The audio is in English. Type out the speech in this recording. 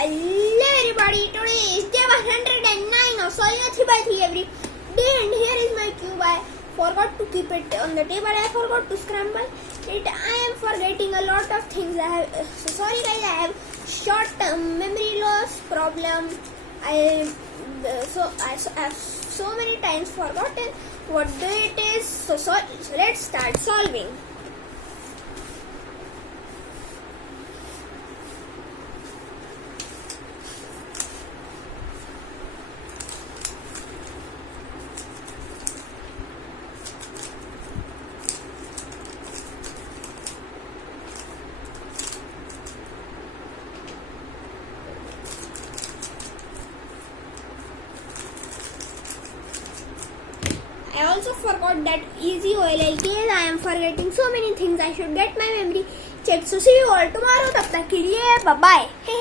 Hello everybody, today is day 109 of solving 3x3 every day, and here is my cube. I forgot to keep it on the table. I forgot to scramble it. I am forgetting a lot of things. Sorry guys, I have short-term memory loss problem. I have so many times forgotten what day it is. So let's start solving. I also forgot that easy OLLKs. I am forgetting so many things. I should get my memory checked. So see you all tomorrow. तब तक के लिए bye bye.